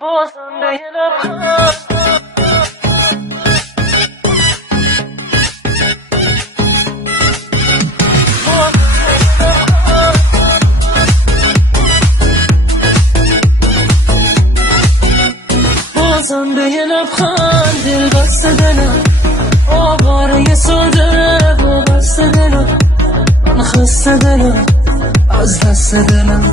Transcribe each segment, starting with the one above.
بازم به یه لبخند بازم به یه لبخند دل بسته دلم آواره ساده و بسته دلم من خسته دلم از دست دلم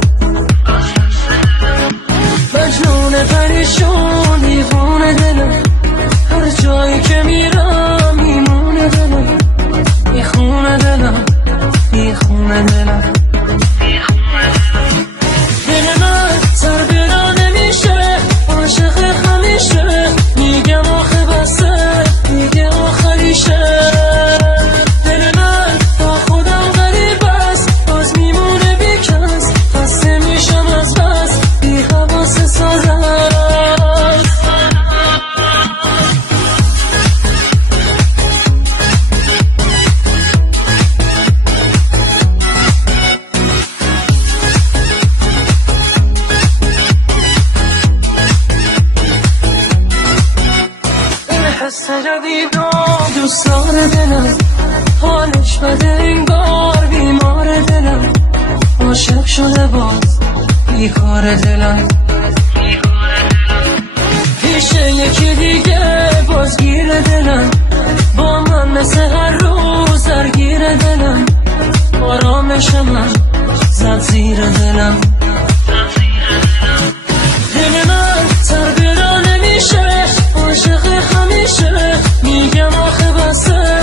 مجنون پریشون دیوونه دلم هر جایی که میرم میمونه دلم میخونه دلم میخونه دلم دل من سر برا نمیشه عاشق همیشه میگم آخه بسه میگه آخریشه دل من با خودم غریب است باز میمونه بیکس خسته میشم از بس بی حواس سازم حس جدیدم دوست داره دلم حالش بده انگار بیمار دلم عاشق شده باز بیکار دلم پیش یکی دیگه بازگیر دلم با من مثل هر روز درگیر دلم آرامش من زد زیر دلم دل من سر برا نمیشه عاشق همیشه میگم آخه بسه